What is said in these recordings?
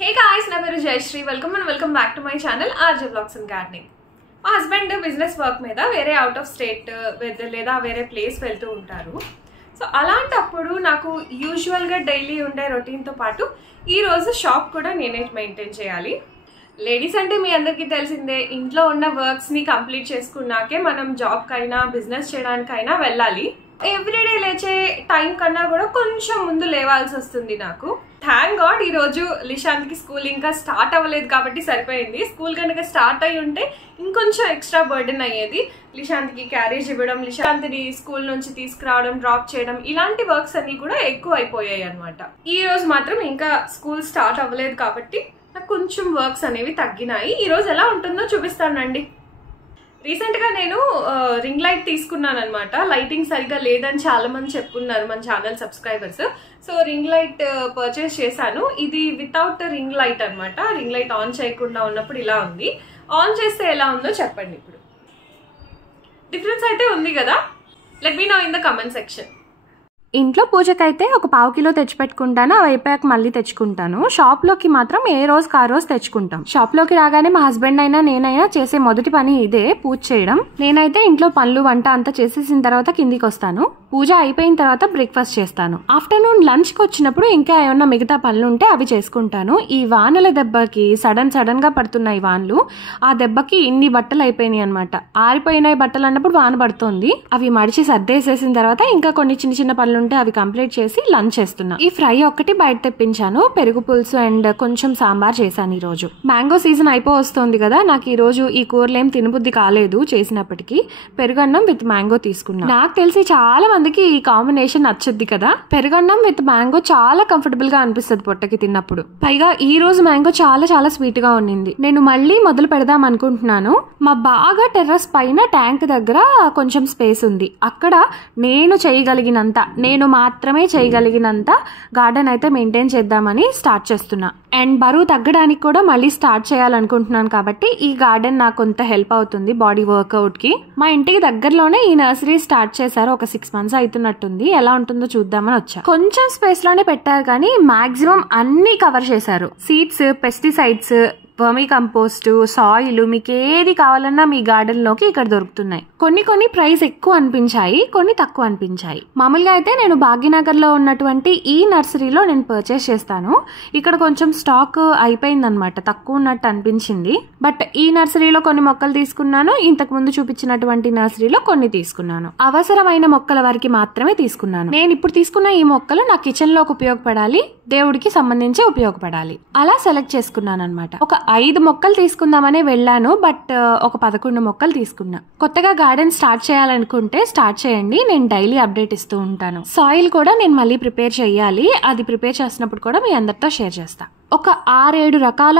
Hey guys, na peru Jayashree. Welcome back to my channel RJ Vlogs and Gardening. మా husband business work మీద వేరే out of state లేదా వేరే place వెళ్తూ ఉంటారు. సో అలాంటప్పుడు నాకు యూజువల్గా డైలీ ఉండే రొటీన్తో పాటు ఈరోజు షాప్ కూడా నేనే మెయింటైన్ చేయాలి. లేడీస్ అంటే మీ అందరికీ తెలిసిందే, ఇంట్లో ఉన్న వర్క్స్ని కంప్లీట్ చేసుకున్నాకే మనం జాబ్కైనా బిజినెస్ చేయడానికైనా వెళ్ళాలి. ఎవ్రీడే లేచే టైం కన్నా కూడా కొంచెం ముందు లేవాల్సి వస్తుంది నాకు. థ్యాంక్ గాడ్ ఈరోజు లిషాంత్కి స్కూల్ ఇంకా స్టార్ట్ అవ్వలేదు కాబట్టి సరిపోయింది. స్కూల్ కనుక స్టార్ట్ అయ్యి ఉంటే ఇంకొంచెం ఎక్స్ట్రా బర్డెన్ అయ్యేది. లిషాంత్కి క్యారేజ్ ఇవ్వడం, లిషాంత్ని స్కూల్ నుంచి తీసుకురావడం, డ్రాప్ చేయడం, ఇలాంటి వర్క్స్ అన్ని కూడా ఎక్కువ అయిపోయాయి అనమాట. ఈ రోజు మాత్రం ఇంకా స్కూల్ స్టార్ట్ అవ్వలేదు కాబట్టి నాకు కొంచెం వర్క్స్ అనేవి తగ్గినాయి. ఈరోజు ఎలా ఉంటుందో చూపిస్తానండి. రీసెంట్గా నేను రింగ్ లైట్ తీసుకున్నాను అనమాట. లైటింగ్ సరిగా లేదని చాలా మంది చెప్పుకున్నారు మన channel subscribers. So ring light purchase చేశాను. ఇది వితౌట్ రింగ్ లైట్ అనమాట. రింగ్ లైట్ ఆన్ చేయకుండా ఉన్నప్పుడు ఇలా ఉంది. ఆన్ చేస్తే ఎలా ఉందో చెప్పండి. ఇప్పుడు డిఫరెన్స్ అయితే ఉంది కదా? Let me know in the comment section. ఇంట్లో పూజకైతే ఒక 1/2 కిలో తెచ్చిపెట్టుకుంటాను. అవి అయిపోయాక మళ్ళీ తెచ్చుకుంటాను. షాప్లోకి మాత్రం ఏ రోజుకి ఆ రోజు తెచ్చుకుంటాం. షాప్లోకి రాగానే మా హస్బెండ్ అయినా నేనైనా చేసే మొదటి పని ఇదే, పూజ చేయడం. నేనైతే ఇంట్లో పనులు వంట అంతా చేసేసిన తర్వాత కిందికి వస్తాను. పూజ అయిపోయిన తర్వాత బ్రేక్ఫాస్ట్ చేస్తాను. ఆఫ్టర్నూన్ లంచ్కి వచ్చినప్పుడు ఇంకా ఏమన్నా మిగతా పనులు ఉంటే అవి చేసుకుంటాను. ఈ వానల దెబ్బకి సడన్ గా పడుతున్నాయి వానలు. ఆ దెబ్బకి ఇన్ని బట్టలు అయిపోయినాయి అనమాట. ఆరిపోయినాయి బట్టలు అన్నప్పుడు వాన పడుతోంది. అవి మడిచి సర్దేసేసిన తర్వాత ఇంకా కొన్ని చిన్న పనులు ఉంటే అవి కంప్లీట్ చేసి లంచ్ చేస్తున్నా. ఈ ఫ్రై ఒక్కటి బయట తెప్పించాను. పెరుగు పులుసు అండ్ కొంచెం సాంబార్ చేశాను. ఈ రోజు మ్యాంగో సీజన్ అయిపోతుంది కదా, నాకు ఈ రోజు ఈ కూరలు ఏం తినబుద్ధి కాలేదు చేసినప్పటికీ. పెరుగన్నం విత్ మ్యాంగో తీసుకున్నా. నాకు తెలిసి చాలా మందికి ఈ కాంబినేషన్ నచ్చుద్ది కదా. పెరుగన్నం విత్ మ్యాంగో చాలా కంఫర్టబుల్ గా అనిపిస్తుంది పొట్టకి తిన్నప్పుడు. పైగా ఈ రోజు మ్యాంగో చాలా స్వీట్ గా ఉండింది. నేను మళ్ళీ మొదలు పెడదాం అనుకుంటున్నాను. మా బాగా టెర్రస్ పైన ట్యాంక్ దగ్గర కొంచెం స్పేస్ ఉంది. అక్కడ నేను మాత్రమే చేయగలిగినంత గార్డెన్ అయితే మెయింటైన్ చేద్దామని స్టార్ట్ చేస్తున్నా. అండ్ బరువు తగ్గడానికి కూడా మళ్ళీ స్టార్ట్ చేయాలనుకుంటున్నాను కాబట్టి ఈ గార్డెన్ నాకు కొంత హెల్ప్ అవుతుంది బాడీ వర్కౌట్ కి. మా ఇంటికి దగ్గరలోనే ఈ నర్సరీ స్టార్ట్ చేశారు. ఒక 6 months అవుతున్నట్టుంది. ఎలా ఉంటుందో చూద్దామని వచ్చా. కొంచెం స్పేస్ లోనే పెట్టారు కానీ మాక్సిమం అన్ని కవర్ చేశారు. Seeds, pesticides, vermi compost, soil, మీకు ఏది కావాలన్నా మీ గార్డెన్ లోకి ఇక్కడ దొరుకుతున్నాయి. కొన్ని ప్రైస్ ఎక్కువ అనిపించాయి, కొన్ని తక్కువ అనిపించాయి. మామూలుగా అయితే నేను భాగ్యనగర్ లో ఉన్నటువంటి ఈ నర్సరీలో నేను పర్చేస్ చేస్తాను. ఇక్కడ కొంచెం స్టాక్ అయిపోయిందనమాట, తక్కువ ఉన్నట్టు అనిపించింది. బట్ ఈ నర్సరీలో కొన్ని మొక్కలు తీసుకున్నాను. ఇంతకు ముందు చూపించినటువంటి నర్సరీలో కొన్ని తీసుకున్నాను. అవసరమైన మొక్కల వరకు మాత్రమే తీసుకున్నాను. నేను ఇప్పుడు తీసుకున్న ఈ మొక్కలు నా కిచెన్ లోకి ఉపయోగపడాలి, దేవుడికి సంబంధించి ఉపయోగపడాలి. అలా సెలెక్ట్ చేసుకున్నాను అనమాట. ఒక 5 మొక్కలు తీసుకుందామనే వెళ్ళాను, బట్ ఒక 11 మొక్కలు తీసుకున్నా. కొత్తగా గార్డెన్ స్టార్ట్ చేయాలనుకుంటే స్టార్ట్ చేయండి, నేను డైలీ అప్డేట్ ఇస్తూ ఉంటాను. సాయిల్ కూడా నేను మళ్ళీ ప్రిపేర్ చేయాలి. అది ప్రిపేర్ చేసినప్పుడు కూడా మీ అందరితో షేర్ చేస్తా. ఒక 6-7 రకాల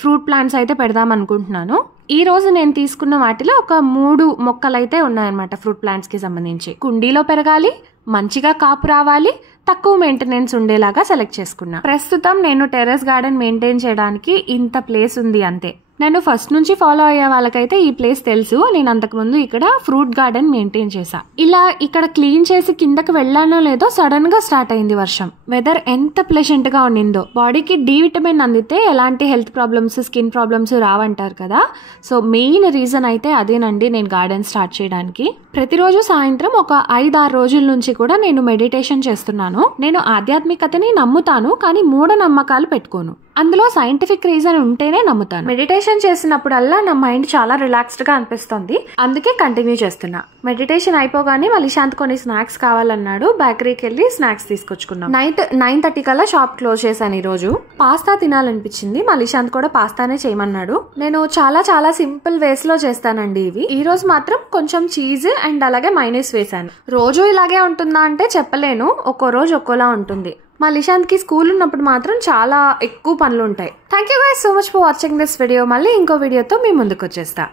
ఫ్రూట్ ప్లాంట్స్ అయితే పెడదాం అనుకుంటున్నాను. ఈ రోజు నేను తీసుకున్న వాటిలో ఒక 3 మొక్కలు అయితే ఉన్నాయన్నమాట. ఫ్రూట్ ప్లాంట్స్ కి సంబంధించి కుండీలో పెరగాలి, మంచిగా కాపు రావాలి, తక్కువ మెయింటెనెన్స్ ఉండేలాగా సెలెక్ట్ చేసుకున్నా. ప్రస్తుతం నేను టెర్రస్ గార్డెన్ మెయింటైన్ చేయడానికి ఇంత ప్లేస్ ఉంది అంతే. నేను ఫస్ట్ నుంచి ఫాలో అయ్యే వాళ్ళకైతే ఈ ప్లేస్ తెలుసు. నేను అంతకుముందు ఇక్కడ ఫ్రూట్ గార్డెన్ మెయింటైన్ చేశా. ఇలా ఇక్కడ క్లీన్ చేసి కిందకి వెళ్ళానో లేదో సడన్ గా స్టార్ట్ అయింది వర్షం. వెదర్ ఎంత ప్లెజెంట్ గా ఉండిందో. బాడీకి డి విటమిన్ అందితే ఎలాంటి హెల్త్ ప్రాబ్లమ్స్, స్కిన్ ప్రాబ్లమ్స్ రావంటారు కదా. సో మెయిన్ రీజన్ అయితే అదేనండి నేను గార్డెన్ స్టార్ట్ చేయడానికి. ప్రతిరోజు సాయంత్రం ఒక 5-6 రోజుల నుంచి కూడా నేను మెడిటేషన్ చేస్తున్నాను. నేను ఆధ్యాత్మికతని నమ్ముతాను, కానీ మూఢనమ్మకాలు పెట్టుకోను. అందులో సైంటిఫిక్ రీజన్ ఉంటేనే నమ్ముతాను. మెడిటేషన్ చేసినప్పుడల్లా నా మైండ్ చాలా రిలాక్స్డ్ గా అనిపిస్తుంది. అందుకే కంటిన్యూ చేస్తున్నా. మెడిటేషన్ అయిపోగానే మళ్ళీ శాంత్ కొన్ని స్నాక్స్ కావాలన్నాడు. బేకరీకి వెళ్ళి స్నాక్స్ తీసుకొచ్చుకున్నాం. నైట్ 9:30 కల్లా షాప్ క్లోజ్ చేశాను. ఈ రోజు పాస్తా తినాలనిపించింది. మళ్ళీ శాంత్ కూడా పాస్తానే చేయమన్నాడు. నేను చాలా సింపుల్ వేస్ లో చేస్తానండి ఇవి. ఈ రోజు మాత్రం కొంచెం చీజ్ అండ్ అలాగే మైనస్ వేసాను. రోజు ఇలాగే ఉంటుందా అంటే చెప్పలేను, ఒక్కో రోజు ఒక్కోలా ఉంటుంది. మా లిషాంత్ కి స్కూల్ ఉన్నప్పుడు మాత్రం చాలా ఎక్కువ పనులు ఉంటాయి. Thank you guys so much for watching this video. మళ్ళీ ఇంకో వీడియోతో మీ ముందుకు వచ్చేస్తా.